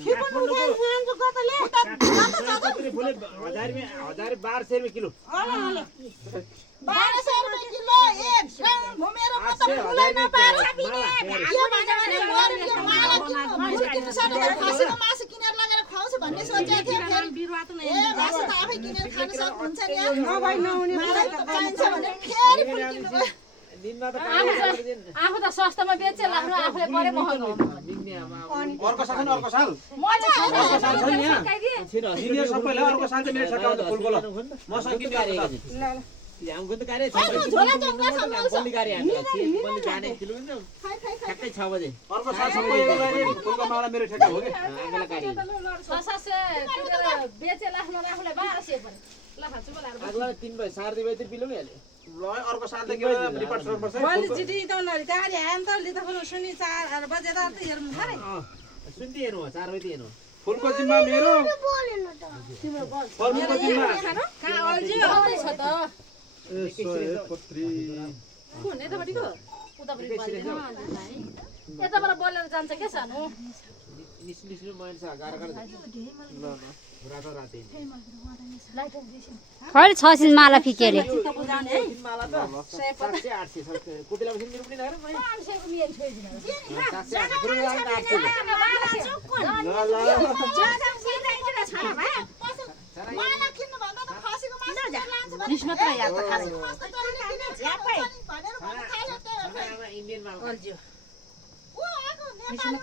₹1200 kilo 1200 रुपैयाँ kilo एक घुमेर म त फुलैमा पार्छ बिने के भन्छ भने माला किन्नु खसीको मासु किनेर लगेर खुवाउँछु भन्ने सोचेको थिएँ फेरि ए मासु त आफै किनेर खान सक्नुहुन्छ नि नभई नहुने मलाई त चाहिन्छ भने फेरि फुल किन्नु भयो आफू त सस्तोमा बेचे लाग्नु आफूले परे महँगो अर्को साल अर्को साल म चाहिँ सिनियर सबैलाई अर्को साल चाहिँ मेरो ठेक्काउँछ फुलको ल मसँग किन्ने ल हमको तो कार्य झोला जङ्गा सम्हाल्छ बन्दी कार्य हामीले बन्दी जाने किलो नि ठ्याक्कै 6 बजे अर्को साल सबै गरे फुलको माला मेरो ठेक्का हो के अगला कार्य 600 किनेर बेचे लाग्नु आफूले 1200 पर्यो ल खान्छु बोला अगला 3 बजे 4:30 बजे पिलो नि हाले ल अर्को साल त के रिपोर्ट गर्नुपर्छ मैले चिठी त उनीहरु गाडी आएन त लिँदा पनि सुनि 4 बजे रात हेर्नु खरे सुन्ती हेर्नु 4 बजे हेर्नु फुलको जिम्मा मेरो फलको जिम्मा कहाँ अल्झियो छ त कुन यतापट्टिको उतापट्टि यताबाट बोलेर जान्छ के सानो निस्नु मान्छे गार गार ल रात रात खै 6 दिन माला फिकेले माला त 700 कुटेला पनि मेरो पनि नगर 500 को मिल छोइदिनु 700 पुरो लाग 800 माला किन्नु भन्दा त खसीको मासु लान्छ भने निस्न त यार त खास भनेर भन्नु थाल्यो त्यही इंडियन माल अल्झियो ऊ आको नेपाल